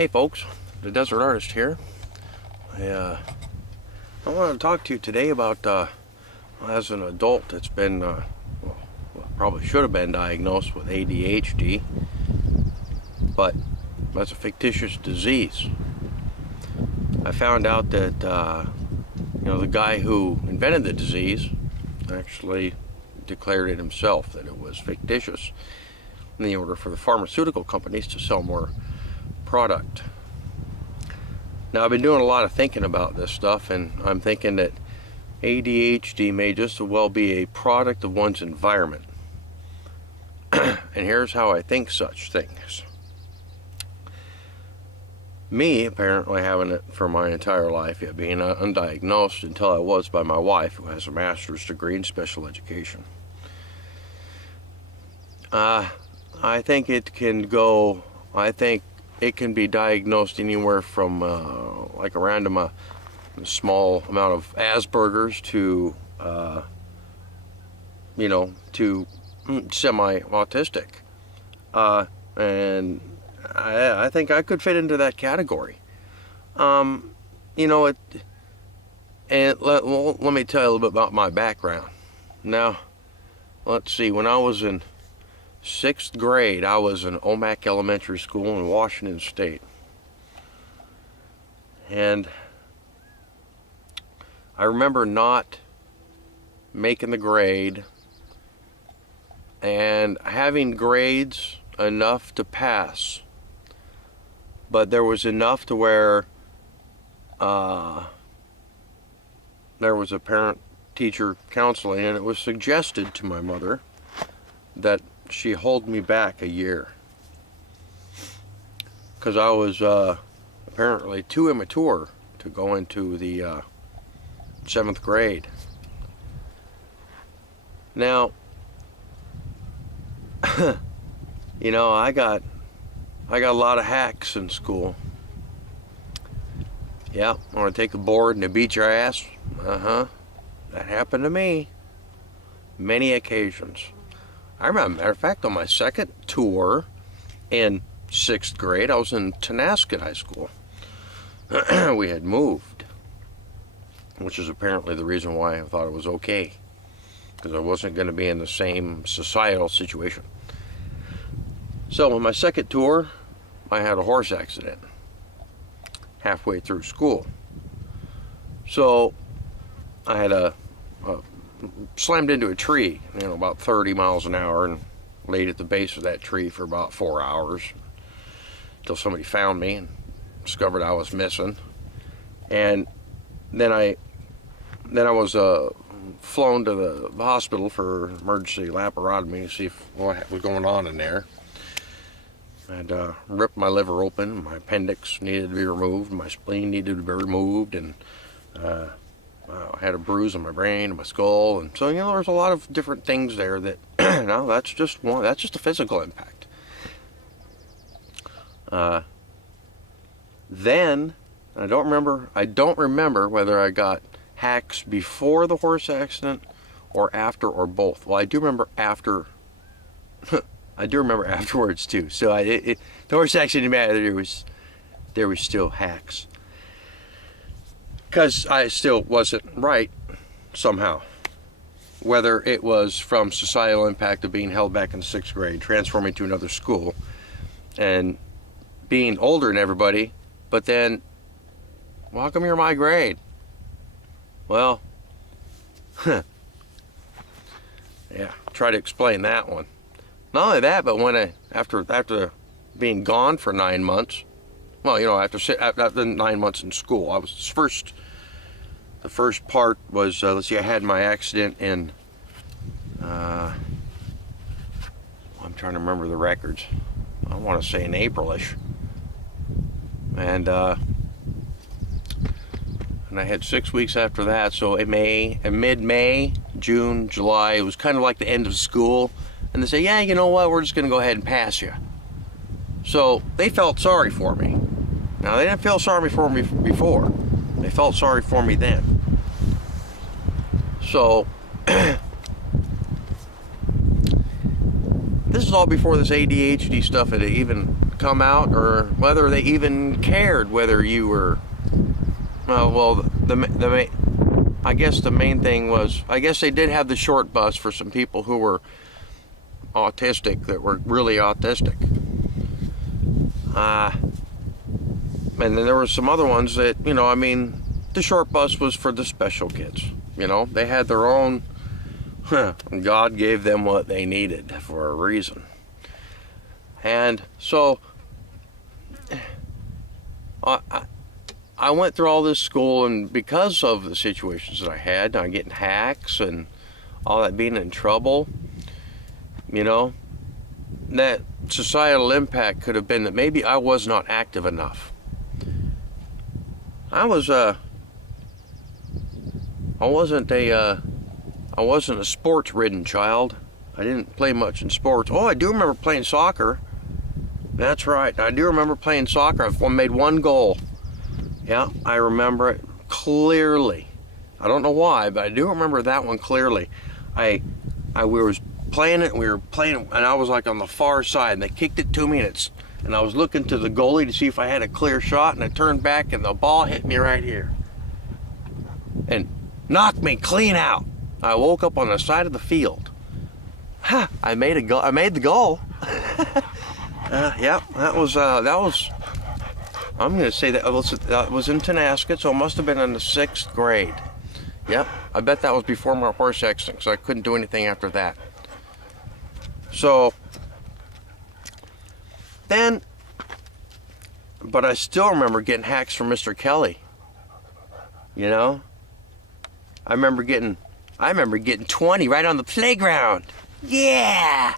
Hey folks, the Desert Artist here. I want to talk to you today about as an adult that's been, probably should have been diagnosed with ADHD, but that's a fictitious disease. I found out that the guy who invented the disease actually declared it himself, that it was fictitious, in the order for the pharmaceutical companies to sell more product. Now, I've been doing a lot of thinking about this stuff, and I'm thinking that ADHD may just as well be a product of one's environment. And here's how I think such things. Me, apparently having it for my entire life, yet being undiagnosed until I was by my wife, who has a master's degree in special education. I think it can be diagnosed anywhere from like around a small amount of Asperger's to to semi-autistic, and I think I could fit into that category. Let me tell you a little bit about my background. Now, let's see. When I was in 6th grade, I was in Omak Elementary School in Washington State. And I remember not making the grade and having grades enough to pass. But there was enough to where there was a parent-teacher counseling, and it was suggested to my mother that she hold me back a year because I was apparently too immature to go into the 7th grade. Now, I got a lot of hacks in school. Yeah, I want to take a board and they beat your ass. That happened to me many occasions. I remember, matter of fact, on my second tour in 6th grade, I was in Tonasket High School. We had moved, which is apparently the reason why I thought it was okay, because I wasn't going to be in the same societal situation. So on my second tour, I had a horse accident halfway through school. So I had slammed into a tree, about 30 miles an hour, and laid at the base of that tree for about 4 hours until somebody found me and discovered I was missing. And then I was flown to the hospital for emergency laparotomy to see what was going on in there. I'd ripped my liver open, my appendix needed to be removed, my spleen needed to be removed, and I had a bruise on my brain and my skull, and so there's a lot of different things there that that's just a physical impact. Then I don't remember whether I got hacks before the horse accident or after, or both. Well, I do remember after. I do remember afterwards too. So the horse accident didn't matter. There was still hacks, because I still wasn't right somehow. Whether it was from societal impact of being held back in 6th grade, transforming to another school, and being older than everybody, but then, well, how come you're my grade? Well, yeah, try to explain that one. Not only that, but when after being gone for 9 months, after 9 months in school, I was the first part was, I had my accident in, I'm trying to remember the records. I want to say in April-ish. And I had 6 weeks after that, so in mid-May, June, July, it was kind of like the end of school. And they say, yeah, you know what, we're just going to go ahead and pass you. So they felt sorry for me. Now, they didn't feel sorry for me before. They felt sorry for me then. So, this is all before this ADHD stuff had even come out, or whether they even cared whether you were, well, I guess the main thing was, I guess they did have the short bus for some people who were autistic, that were really autistic. And then there were some other ones that, you know, I mean, the short bus was for the special kids. You know, they had their own, God gave them what they needed for a reason. And so I went through all this school, and because of the situations that I had, I'm getting hacks and all that, being in trouble, you know, that societal impact could have been that maybe I was not active enough. I wasn't a sports-ridden child. I didn't play much in sports. Oh, I do remember playing soccer. That's right. I do remember playing soccer. I've made one goal. Yeah, I remember it clearly. I don't know why, but I do remember that one clearly. We were playing it, and I was like on the far side, and they kicked it to me, and I was looking to the goalie to see if I had a clear shot, and I turned back, and the ball hit me right here and knocked me clean out. I woke up on the side of the field. I made a goal. I made the goal. Yeah, that was. I'm going to say that was in Tenasket, so it must have been in the 6th grade. Yep, I bet that was before my horse accident, so I couldn't do anything after that. So then, but I still remember getting hacks from Mr. Kelly. You know, I remember getting 20 right on the playground. Yeah.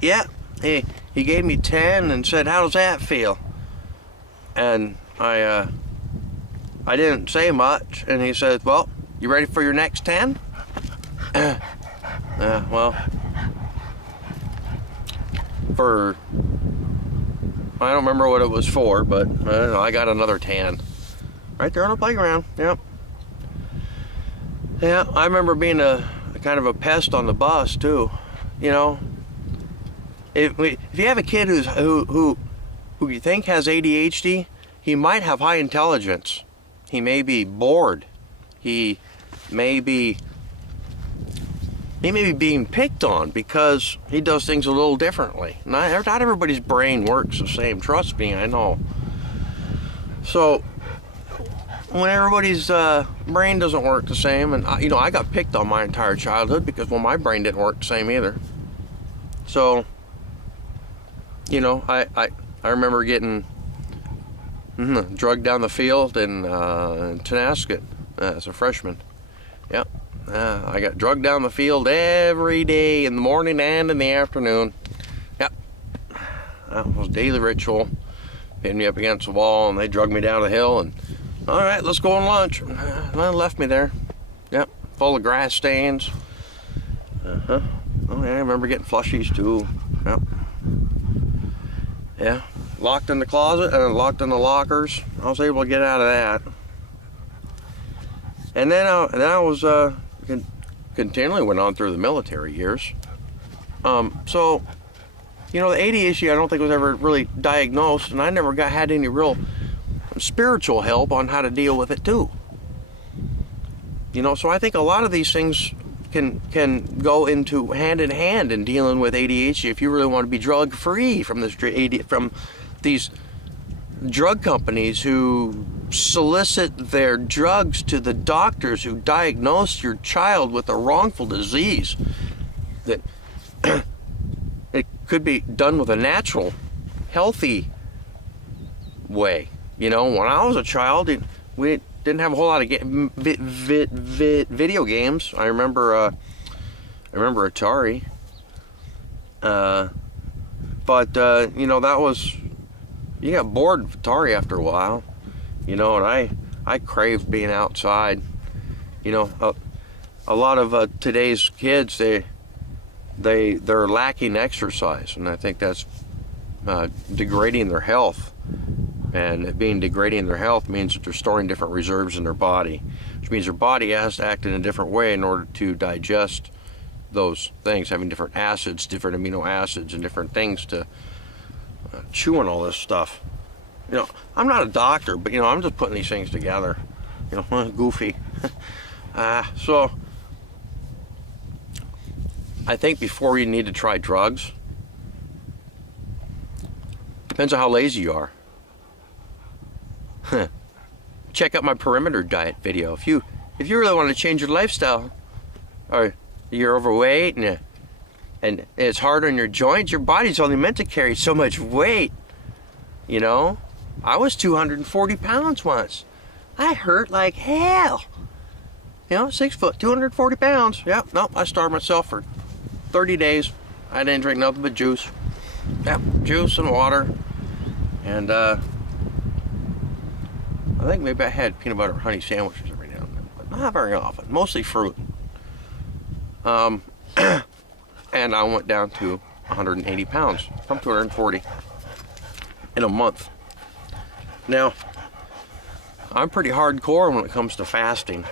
Yeah. He gave me 10 and said, "How does that feel?" And I didn't say much, and he said, "Well, you ready for your next 10?" Well, I don't remember what it was for, but I got another 10 right there on the playground. Yep. Yeah, I remember being a kind of a pest on the bus too. You know, if you have a kid who you think has ADHD, he might have high intelligence. He may be bored. He may be being picked on because he does things a little differently. Not everybody's brain works the same. Trust me, I know. So when everybody's brain doesn't work the same, and you know, I got picked on my entire childhood because, well, my brain didn't work the same either. So, you know, I remember getting drugged down the field in Tenasket as a freshman. Yep. I got drugged down the field every day, in the morning and in the afternoon. Yep. That was a daily ritual. Pinned me up against the wall, and they drugged me down the hill, and all right, let's go on lunch. And they left me there. Yep. Full of grass stains. Oh yeah, I remember getting flushies too. Yep. Yeah. Locked in the closet and locked in the lockers. I was able to get out of that. And then I was continually went on through the military years. So, you know, the ADHD I don't think was ever really diagnosed, and I never had any real spiritual help on how to deal with it too. You know, so I think a lot of these things can go into hand in hand in dealing with ADHD if you really want to be drug free from these drug companies who solicit their drugs to the doctors who diagnose your child with a wrongful disease that it could be done with a natural, healthy way. You know, when I was a child, we didn't have a whole lot of video games. I remember Atari, but you know, that was, you got bored of Atari after a while. You know, and I craved being outside. You know, a lot of today's kids, they're lacking exercise, and I think that's degrading their health. And it being degrading their health means that they're storing different reserves in their body, which means their body has to act in a different way in order to digest those things, having different acids, different amino acids, and different things to chewing all this stuff. You know, I'm not a doctor, but, you know, I'm just putting these things together. You know, goofy. So, I think before you need to try drugs, depends on how lazy you are. Check out my perimeter diet video. If you really want to change your lifestyle, or you're overweight and it's hard on your joints, your body's only meant to carry so much weight. You know, I was 240 pounds once. I hurt like hell. You know, 6 foot, 240 pounds. Yep, nope, I starved myself for 30 days. I didn't drink nothing but juice. Yep, juice and water. And I think maybe I had peanut butter honey sandwiches every now and then, but not very often. Mostly fruit. And I went down to 180 pounds from 240 in a month. Now, I'm pretty hardcore when it comes to fasting.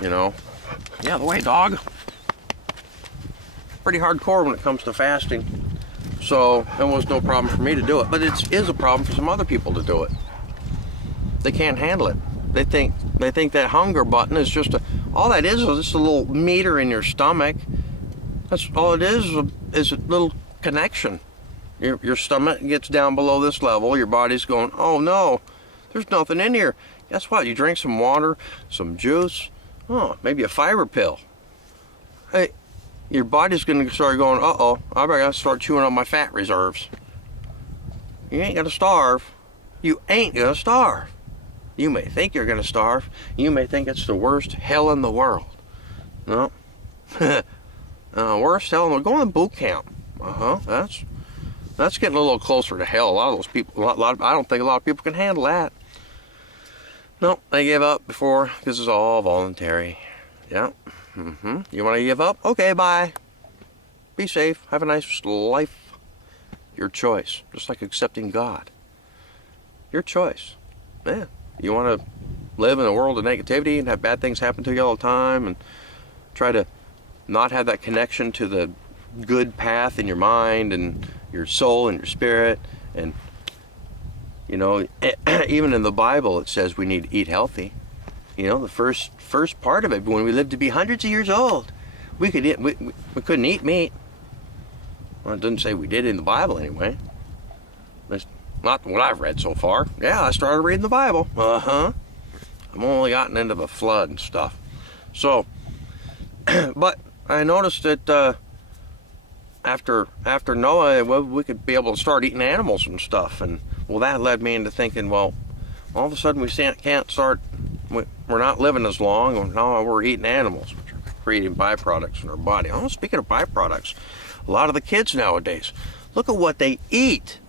You know, yeah, the way, dog. Pretty hardcore when it comes to fasting. So it was no problem for me to do it, but it is a problem for some other people to do it. They can't handle it. They think that hunger button is just all that is just a little meter in your stomach. That's all it is a little connection. Your stomach gets down below this level. Your body's going, oh no, there's nothing in here. Guess what? You drink some water, some juice, maybe a fiber pill. Hey, your body's going to start going, uh-oh, I better start chewing up my fat reserves. You ain't going to starve. You ain't going to starve. You may think you're going to starve. You may think it's the worst hell in the world. No. Worst hell in the world. Go in boot camp. That's getting a little closer to hell. A lot of those people, I don't think a lot of people can handle that. No, they give up before, because it's all voluntary. Yeah. You want to give up? Okay, bye. Be safe. Have a nice life. Your choice. Just like accepting God. Your choice. Yeah. You want to live in a world of negativity and have bad things happen to you all the time and try to not have that connection to the good path in your mind and your soul and your spirit. And, you know, even in the Bible it says we need to eat healthy. You know, the first part of it, when we lived to be hundreds of years old, we couldn't eat meat. Well, it doesn't say we did in the Bible anyway. That's not what I've read so far. Yeah, I started reading the Bible. I've only gotten into the flood and stuff. So, but I noticed that after Noah, well, we could be able to start eating animals and stuff. And, well, that led me into thinking, well, all of a sudden we can't start, we're not living as long, and now we're eating animals, which are creating byproducts in our body. Oh, speaking of byproducts, a lot of the kids nowadays, look at what they eat.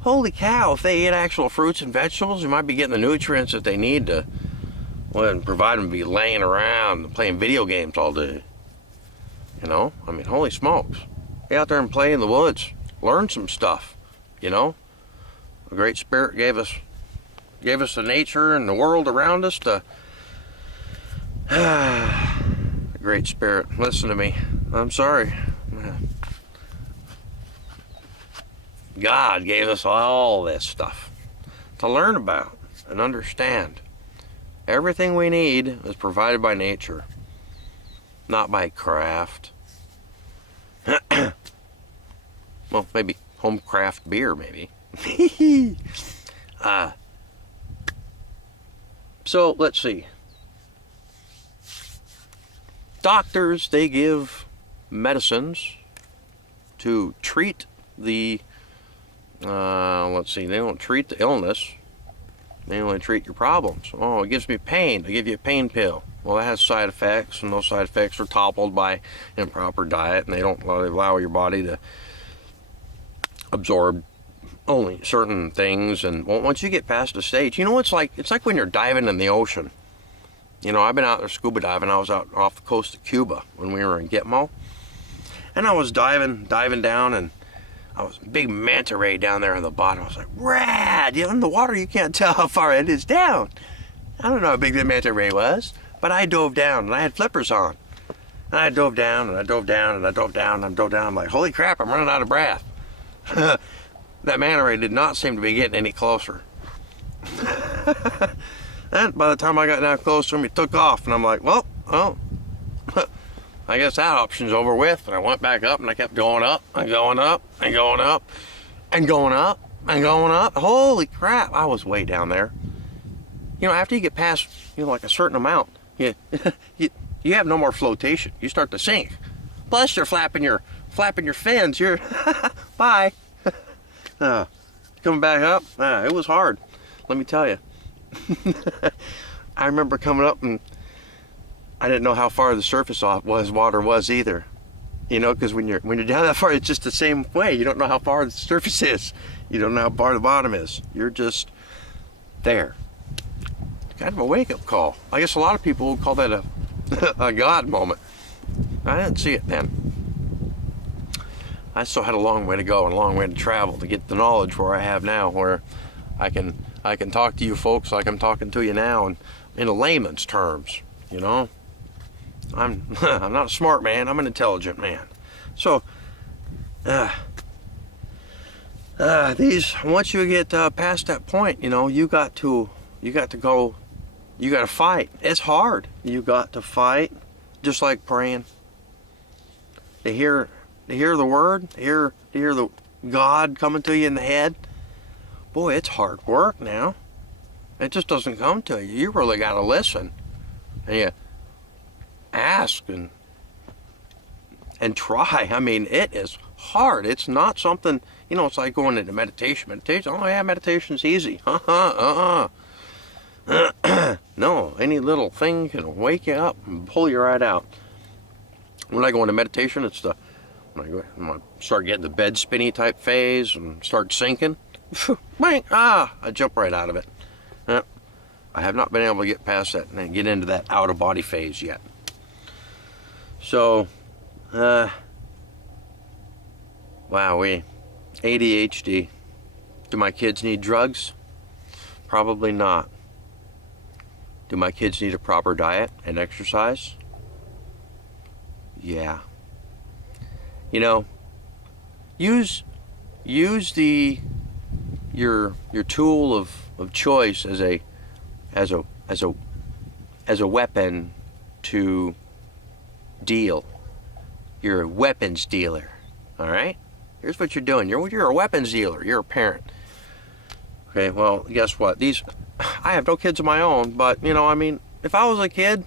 Holy cow, if they eat actual fruits and vegetables, they might be getting the nutrients that they need to, well, provide them to be laying around and playing video games all day. You know, I mean, holy smokes. Get out there and play in the woods. Learn some stuff, you know. The Great Spirit gave us the nature and the world around us to... The Great Spirit, listen to me. I'm sorry. God gave us all this stuff to learn about and understand. Everything we need is provided by nature, not by craft. Well, maybe home craft beer, maybe. So let's see. Doctors, they give medicines to treat the let's see, they don't treat the illness, they only treat your problems. Oh, it gives me pain, they give you a pain pill. Well, that has side effects, and those side effects are toppled by improper diet, and they don't allow your body to absorb only certain things. And well, once you get past a stage, you know, it's like when you're diving in the ocean. You know, I've been out there scuba diving. I was out off the coast of Cuba when we were in Gitmo, and I was diving down, and I was a big manta ray down there on the bottom. I was like, rad! You know, in the water you can't tell how far it is down. I don't know how big the manta ray was, but I dove down, and I had flippers on. And I dove down, and I dove down, and I dove down, and I dove down. I'm like, holy crap, I'm running out of breath. that manta ray did not seem to be getting any closer. And by the time I got down close to him, he took off, and I'm like, well, I guess that option's over with. And I went back up, and I kept going up and going up and going up and going up and going up. Holy crap, I was way down there. You know, after you get past, you know, like a certain amount, you have no more flotation. You start to sink. Plus, you're flapping your fins. You're bye. Coming back up, it was hard. Let me tell you. I remember coming up, and I didn't know how far the surface water was either. You know, because when you're down that far, it's just the same way. You don't know how far the surface is. You don't know how far the bottom is. You're just there. Kind of a wake-up call. I guess a lot of people would call that a God moment. I didn't see it then. I still had a long way to go and a long way to travel to get the knowledge where I have now, where I can talk to you folks like I'm talking to you now, and in a layman's terms. You know, I'm not a smart man. I'm an intelligent man. So once you get past that point, you know, you got to go. You got to fight. It's hard. You got to fight, just like praying. To hear the word, to hear the God coming to you in the head. Boy, it's hard work now. It just doesn't come to you. You really got to listen, and you ask and try. I mean, it is hard. It's not something, you know. It's like going into meditation. Oh yeah, meditation's easy. No, any little thing can wake you up and pull you right out. When I go into meditation, it's when I start getting the bed spinny type phase and start sinking. Bang! I jump right out of it. I have not been able to get past that and get into that out of body phase yet. So, ADHD. Do my kids need drugs? Probably not. Do my kids need a proper diet and exercise? Yeah. You know, use your tool of choice as a weapon to deal. You're a weapons dealer. All right? Here's what you're doing. You're a weapons dealer. You're a parent. Okay, well, guess what? I have no kids of my own, but, you know, I mean, if I was a kid,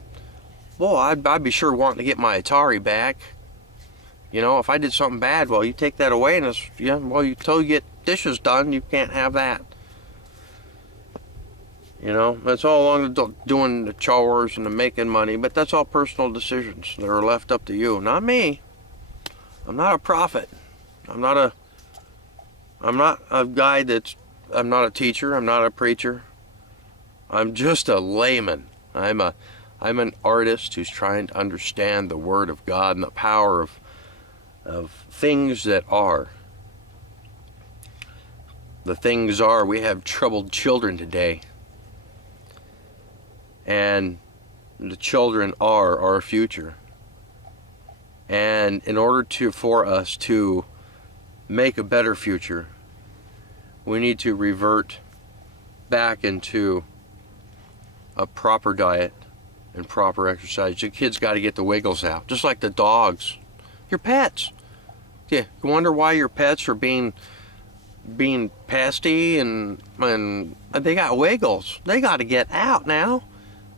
boy, I'd be sure wanting to get my Atari back. You know, if I did something bad, well, you take that away, and until you get dishes done, you can't have that. You know, that's all along doing the chores and the making money, but that's all personal decisions that are left up to you, not me. I'm not a prophet. I'm not a guy I'm not a teacher. I'm not a preacher. I'm just a layman. I'm an artist who's trying to understand the Word of God and the power of things that are. The things are, we have troubled children today. And the children are our future. And in order for us to make a better future, we need to revert back into a proper diet and proper exercise. The kids got to get the wiggles out, just like the dogs. Your pets. Yeah, you wonder why your pets are being pesty and they got wiggles. They got to get out now.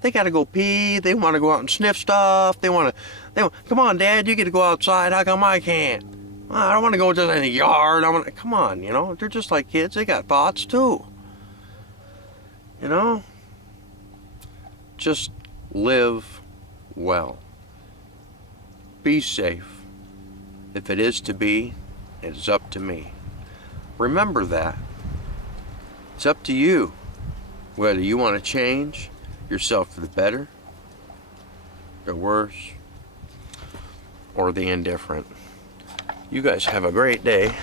They got to go pee. They want to go out and sniff stuff. They want, come on, Dad, you get to go outside. How come I can't? I don't want to go just in the yard. Come on, you know. They're just like kids. They got thoughts too. You know? Just live well. Be safe. If it is to be, it's up to me. Remember that. It's up to you whether you want to change yourself for the better, the worse, or the indifferent. You guys have a great day.